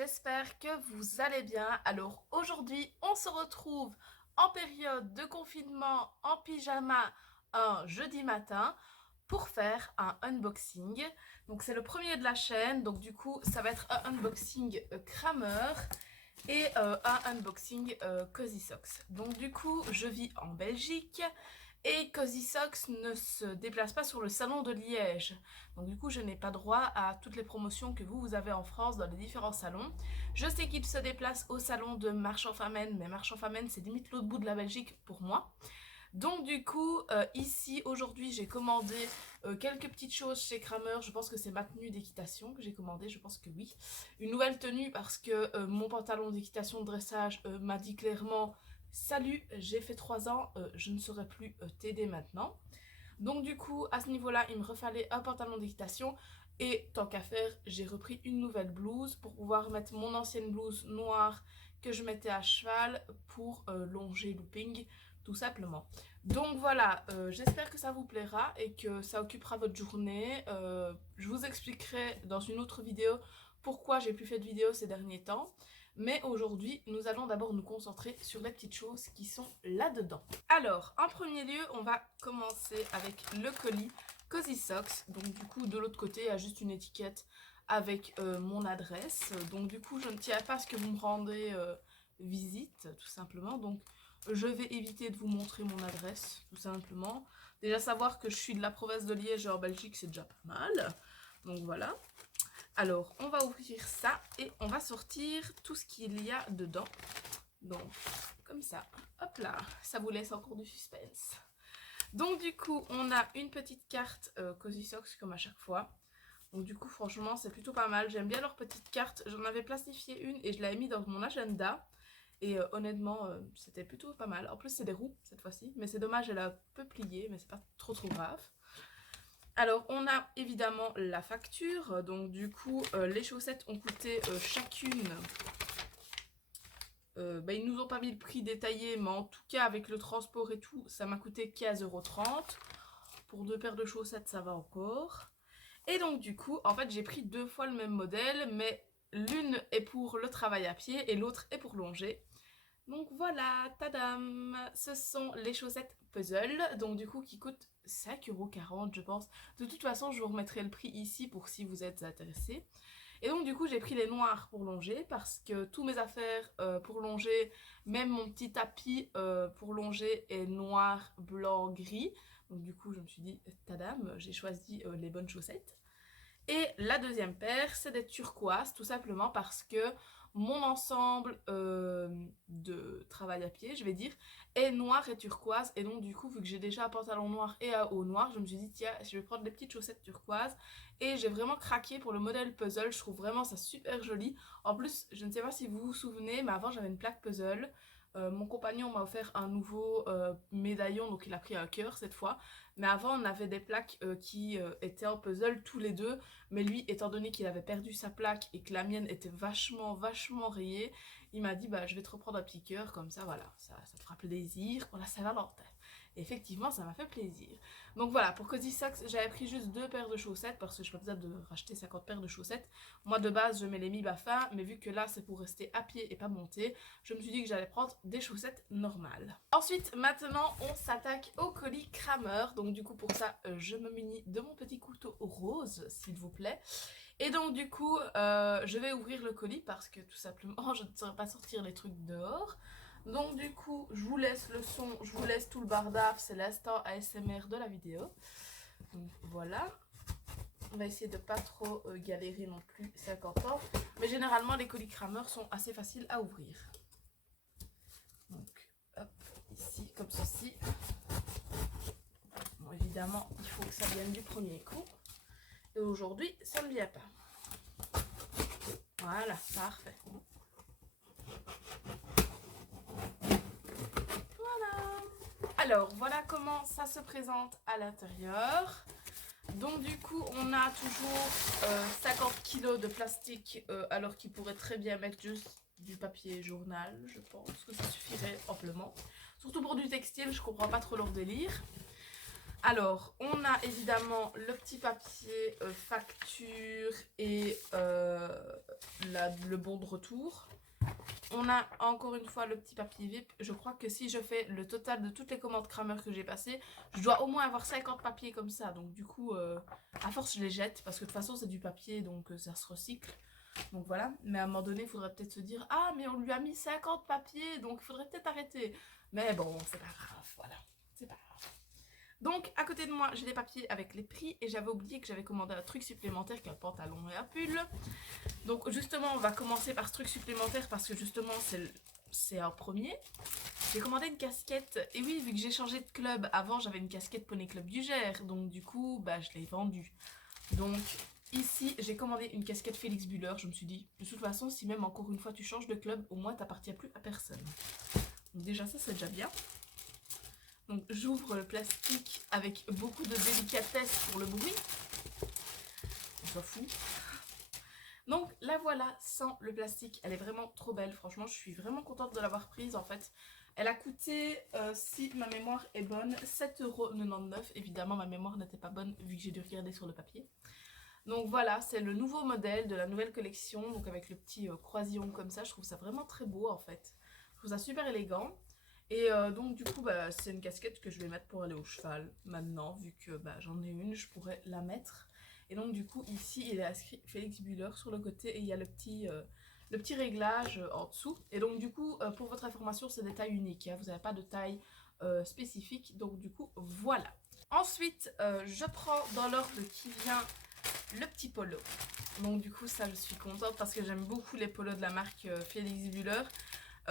j'espère que vous allez bien. Alors aujourd'hui, on se retrouve en période de confinement en pyjama un jeudi matin pour faire un unboxing. Donc c'est le premier de la chaîne, donc du coup ça va être un unboxing Kramer et un unboxing Cozy Socks. Donc du coup je vis en Belgique et Cozy Socks ne se déplace pas sur le salon de Liège. Donc du coup je n'ai pas droit à toutes les promotions que vous avez en France dans les différents salons. Je sais qu'il se déplace au salon de Marchand-Famenne, mais Marchand-Famenne c'est limite l'autre bout de la Belgique pour moi. Donc du coup, ici aujourd'hui j'ai commandé quelques petites choses chez Kramer. Je pense que c'est ma tenue d'équitation que j'ai commandé, je pense que oui. Une nouvelle tenue parce que mon pantalon d'équitation de dressage m'a dit clairement: salut, j'ai fait 3 ans, je ne saurais plus t'aider maintenant. Donc du coup, à ce niveau-là, il me refallait un pantalon d'équitation. Et tant qu'à faire, j'ai repris une nouvelle blouse pour pouvoir mettre mon ancienne blouse noire que je mettais à cheval pour longer looping, tout simplement. Donc voilà, j'espère que ça vous plaira et que ça occupera votre journée. Je vous expliquerai dans une autre vidéo pourquoi j'ai plus fait de vidéos ces derniers temps. Mais aujourd'hui, nous allons d'abord nous concentrer sur les petites choses qui sont là-dedans. Alors, en premier lieu, on va commencer avec le colis Cozy Socks. Donc du coup, de l'autre côté, il y a juste une étiquette avec mon adresse. Donc du coup, je ne tiens pas à ce que vous me rendez visite, tout simplement. Donc je vais éviter de vous montrer mon adresse, tout simplement. Déjà, savoir que je suis de la province de Liège en Belgique, c'est déjà pas mal. Donc voilà. Alors, on va ouvrir ça et on va sortir tout ce qu'il y a dedans. Donc, comme ça, hop là, ça vous laisse encore du suspense. Donc du coup, on a une petite carte Cozy Socks comme à chaque fois. Donc du coup, franchement, c'est plutôt pas mal. J'aime bien leur petite carte. J'en avais plastifié une et je l'avais mis dans mon agenda. Et honnêtement, c'était plutôt pas mal. En plus, c'est des roues cette fois-ci. Mais c'est dommage, elle a un peu plié, mais c'est pas trop grave. Alors, on a évidemment la facture. Donc du coup, les chaussettes ont coûté chacune... ils nous ont pas mis le prix détaillé, mais en tout cas, avec le transport et tout, ça m'a coûté 15,30 €. Pour 2 paires de chaussettes, ça va encore. Et donc du coup, en fait, j'ai pris 2 fois le même modèle, mais l'une est pour le travail à pied et l'autre est pour longer. Donc voilà, tadam! Ce sont les chaussettes puzzle, donc du coup qui coûtent 5,40 € je pense. De toute façon, je vous remettrai le prix ici pour si vous êtes intéressés. Et donc du coup j'ai pris les noirs pour longer parce que tous mes affaires pour longer, même mon petit tapis pour longer est noir, blanc, gris. Donc du coup je me suis dit, tadam, j'ai choisi les bonnes chaussettes. Et la deuxième paire, c'est des turquoises, tout simplement parce que mon ensemble de travail à pied, je vais dire, est noir et turquoise. Et donc du coup, vu que j'ai déjà un pantalon noir et un haut noir, je me suis dit, tiens, je vais prendre des petites chaussettes turquoises. Et j'ai vraiment craqué pour le modèle puzzle, je trouve vraiment ça super joli. En plus, je ne sais pas si vous vous souvenez, mais avant j'avais une plaque puzzle. Mon compagnon m'a offert un nouveau médaillon, donc il a pris un cœur cette fois. Mais avant, on avait des plaques qui étaient en puzzle tous les deux. Mais lui, étant donné qu'il avait perdu sa plaque et que la mienne était vachement rayée, il m'a dit, bah je vais te reprendre un petit cœur, comme ça, voilà, ça te fera plaisir pour la Saint-Valentin. Et effectivement, ça m'a fait plaisir. Donc voilà, pour Cozy Socks, j'avais pris juste 2 paires de chaussettes parce que je n'ai pas besoin de racheter 50 paires de chaussettes. Moi, de base, je mets les mi-bas fins, mais vu que là, c'est pour rester à pied et pas monter, je me suis dit que j'allais prendre des chaussettes normales. Ensuite, maintenant, on s'attaque au colis Kramer. Donc du coup, pour ça, je me munis de mon petit couteau rose, s'il vous plaît. Et donc du coup, je vais ouvrir le colis parce que tout simplement, je ne saurais pas sortir les trucs dehors. Donc du coup, je vous laisse le son, je vous laisse tout le bardaf, c'est l'instant ASMR de la vidéo. Donc voilà. On va essayer de pas trop galérer non plus 50 ans. Mais généralement, les colis Kramer sont assez faciles à ouvrir. Donc, hop, ici, comme ceci. Bon, évidemment, il faut que ça vienne du premier coup. Et aujourd'hui, ça ne vient pas. Voilà, parfait. Voilà. Alors, voilà comment ça se présente à l'intérieur. Donc du coup, on a toujours 50 kg de plastique, alors qu'il pourrait très bien mettre juste du papier journal. Je pense que ça suffirait amplement. Surtout pour du textile, je comprends pas trop leur délire. Alors, on a évidemment le petit papier facture et le bon de retour. On a encore une fois le petit papier VIP. Je crois que si je fais le total de toutes les commandes Kramer que j'ai passées, je dois au moins avoir 50 papiers comme ça. Donc du coup, à force, je les jette parce que de toute façon, c'est du papier, donc ça se recycle. Donc voilà. Mais à un moment donné, il faudrait peut-être se dire, ah, mais on lui a mis 50 papiers, donc il faudrait peut-être arrêter. Mais bon, c'est pas grave, voilà. C'est pas grave. Donc, à côté de moi, j'ai des papiers avec les prix et j'avais oublié que j'avais commandé un truc supplémentaire qui est un pantalon et un pull. Donc, justement, on va commencer par ce truc supplémentaire parce que justement, c'est un premier. J'ai commandé une casquette et oui, vu que j'ai changé de club, avant j'avais une casquette Poney Club du Gers, donc du coup, bah, je l'ai vendue. Donc, ici, j'ai commandé une casquette Félix Buller. Je me suis dit, de toute façon, si même encore une fois tu changes de club, au moins t'appartiens plus à personne. Donc, déjà, ça, c'est déjà bien. Donc j'ouvre le plastique avec beaucoup de délicatesse pour le bruit. On s'en fout. Donc la voilà sans le plastique. Elle est vraiment trop belle. Franchement, je suis vraiment contente de l'avoir prise en fait. Elle a coûté, si ma mémoire est bonne, 7,99 €. Évidemment, ma mémoire n'était pas bonne vu que j'ai dû regarder sur le papier. Donc voilà, c'est le nouveau modèle de la nouvelle collection. Donc avec le petit croisillon comme ça, je trouve ça vraiment très beau en fait. Je trouve ça super élégant. Et donc du coup, bah, c'est une casquette que je vais mettre pour aller au cheval maintenant, vu que bah, j'en ai une, je pourrais la mettre. Et donc du coup, ici, il est inscrit Félix Buller sur le côté et il y a le petit réglage en dessous. Et donc du coup, pour votre information, c'est des tailles uniques, hein, vous n'avez pas de taille spécifique. Donc du coup, voilà. Ensuite, je prends dans l'ordre qui vient le petit polo. Donc du coup, ça, je suis contente parce que j'aime beaucoup les polos de la marque Félix Buller.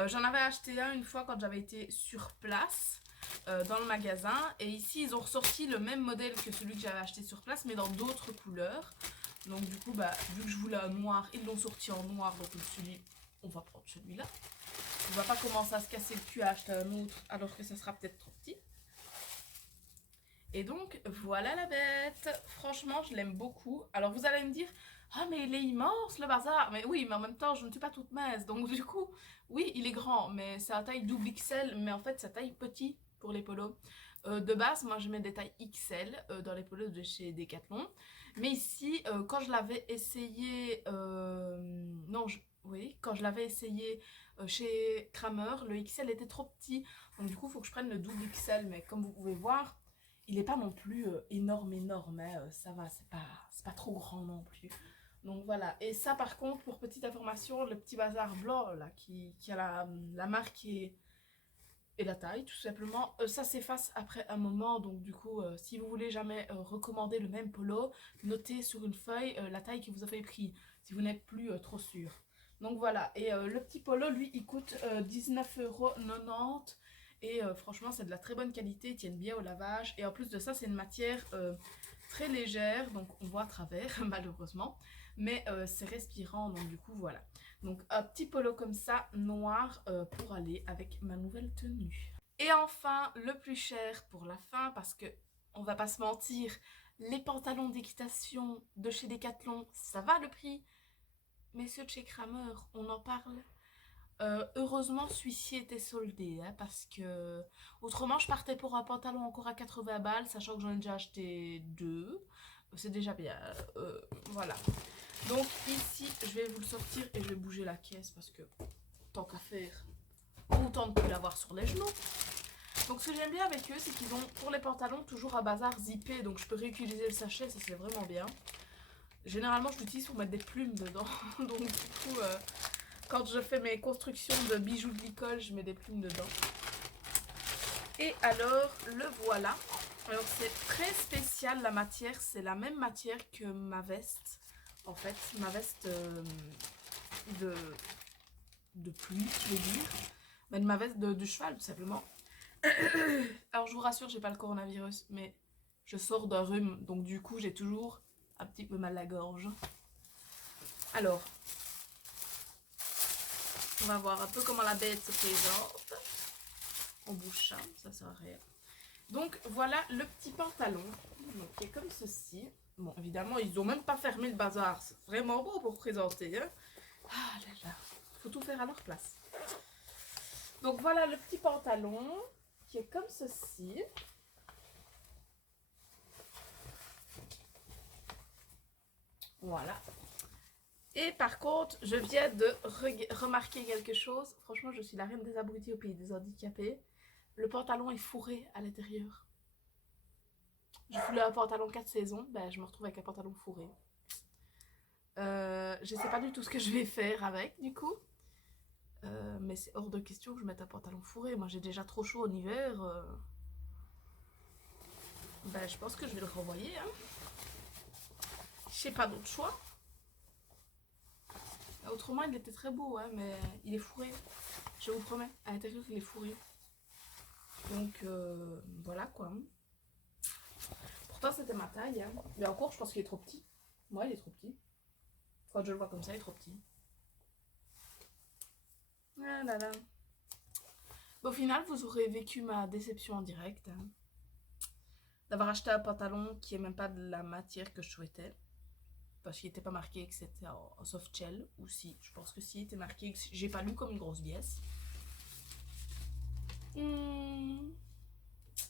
J'en avais acheté un une fois quand j'avais été sur place dans le magasin. Et ici, ils ont ressorti le même modèle que celui que j'avais acheté sur place, mais dans d'autres couleurs. Donc du coup, bah, vu que je voulais un noir, ils l'ont sorti en noir. Donc je me suis dit, on va prendre celui-là. On va pas commencer à se casser le cul à acheter un autre alors que ça sera peut-être trop petit. Et donc, voilà la bête. Franchement, je l'aime beaucoup. Alors, vous allez me dire, ah, mais il est immense, le bazar. Mais oui, mais en même temps, je ne suis pas toute mince. Donc, du coup, oui, il est grand, mais c'est à taille double XL. Mais en fait, c'est à taille petit pour les polos. De base, moi, je mets des tailles XL dans les polos de chez Decathlon. Mais ici, quand je l'avais essayé... non, oui, quand je l'avais essayé chez Kramer, le XL était trop petit. Donc, du coup, il faut que je prenne le double XL. Mais comme vous pouvez voir, il n'est pas non plus énorme, hein, ça va, c'est pas trop grand non plus. Donc voilà, et ça par contre, pour petite information, le petit bazar blanc là, qui a la marque et la taille tout simplement, ça s'efface après un moment. Donc du coup, si vous voulez jamais recommander le même polo, notez sur une feuille la taille que vous avez pris, si vous n'êtes plus trop sûr. Donc voilà, et le petit polo, lui, il coûte 19,90 €. Et franchement, c'est de la très bonne qualité, ils tiennent bien au lavage. Et en plus de ça, c'est une matière très légère, donc on voit à travers, malheureusement. Mais c'est respirant, donc du coup, voilà. Donc un petit polo comme ça, noir, pour aller avec ma nouvelle tenue. Et enfin, le plus cher pour la fin, parce que, on va pas se mentir, les pantalons d'équitation de chez Decathlon, ça va le prix. Mais ceux de chez Kramer, on en parle. Heureusement, celui-ci était soldé, hein, parce que autrement, je partais pour un pantalon encore à 80 balles, sachant que j'en ai déjà acheté deux. C'est déjà bien. Voilà. Donc ici, je vais vous le sortir et je vais bouger la caisse parce que tant qu'à faire, autant de plus l'avoir sur les genoux. Donc ce que j'aime bien avec eux, c'est qu'ils ont pour les pantalons toujours un bazar zippé, donc je peux réutiliser le sachet, ça c'est vraiment bien. Généralement, je l'utilise pour mettre des plumes dedans, donc du coup, quand je fais mes constructions de bijoux de l'école, je mets des plumes dedans. Et alors, le voilà. Alors, c'est très spécial la matière. C'est la même matière que ma veste. En fait, ma veste de pluie, je vais dire. Mais de ma veste de cheval, tout simplement. Alors, je vous rassure, j'ai pas le coronavirus, mais je sors d'un rhume. Donc, du coup, j'ai toujours un petit peu mal à la gorge. Alors, on va voir un peu comment la bête se présente. On bouge ça sert à rien. Donc voilà le petit pantalon, donc, qui est comme ceci. Bon, évidemment, ils n'ont même pas fermé le bazar. C'est vraiment beau pour présenter. Hein. Ah là là, faut tout faire à leur place. Donc voilà le petit pantalon qui est comme ceci. Voilà. Et par contre, je viens de remarquer quelque chose. Franchement, je suis la reine des abrutis au pays des handicapés. Le pantalon est fourré à l'intérieur. Je voulais un pantalon 4 saisons, ben, je me retrouve avec un pantalon fourré. Je sais pas du tout ce que je vais faire avec, du coup. Mais c'est hors de question que je mette un pantalon fourré. Moi, j'ai déjà trop chaud en hiver. Ben, je pense que je vais le renvoyer. Hein. Je sais pas d'autre choix. Autrement, il était très beau, hein, mais il est fourré. Je vous promets, à l'intérieur, il est fourré. Donc, voilà quoi. Pourtant, c'était ma taille. Hein. Mais encore, je pense qu'il est trop petit. Moi, il est trop petit. Quand je le vois comme ça, il est trop petit. Ah là là. Au final, vous aurez vécu ma déception en direct. Hein. D'avoir acheté un pantalon qui est même pas de la matière que je souhaitais. Parce qu'il n'était pas marqué que c'était en soft shell. Ou si, je pense que si, il était marqué. J'ai pas lu comme une grosse pièce.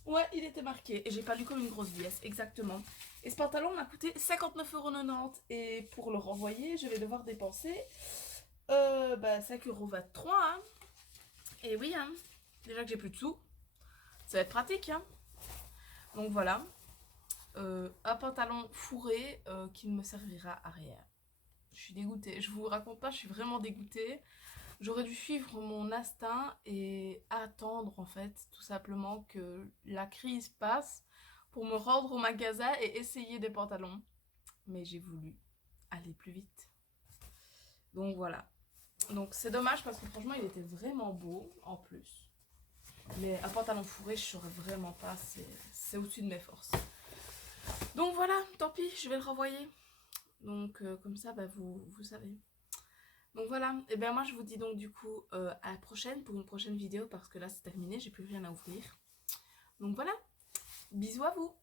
Ouais, il était marqué. Et j'ai pas lu comme une grosse pièce, exactement. Et ce pantalon m'a coûté 59,90 €. Et pour le renvoyer, je vais devoir dépenser 5,23 €. Hein. Et oui, hein. Déjà que j'ai plus de sous. Ça va être pratique. Hein. Donc voilà. Un pantalon fourré qui ne me servira à rien. Je suis dégoûtée. Je vous raconte pas, je suis vraiment dégoûtée. J'aurais dû suivre mon instinct et attendre en fait tout simplement que la crise passe pour me rendre au magasin et essayer des pantalons. Mais j'ai voulu aller plus vite. Donc voilà. Donc c'est dommage parce que franchement il était vraiment beau en plus. Mais un pantalon fourré je saurais vraiment pas, c'est au-dessus de mes forces. Donc voilà, tant pis, je vais le renvoyer. Donc comme ça bah, vous savez. Donc voilà, et bien moi je vous dis donc du coup à la prochaine pour une prochaine vidéo parce que là c'est terminé, j'ai plus rien à ouvrir. Donc voilà, bisous à vous.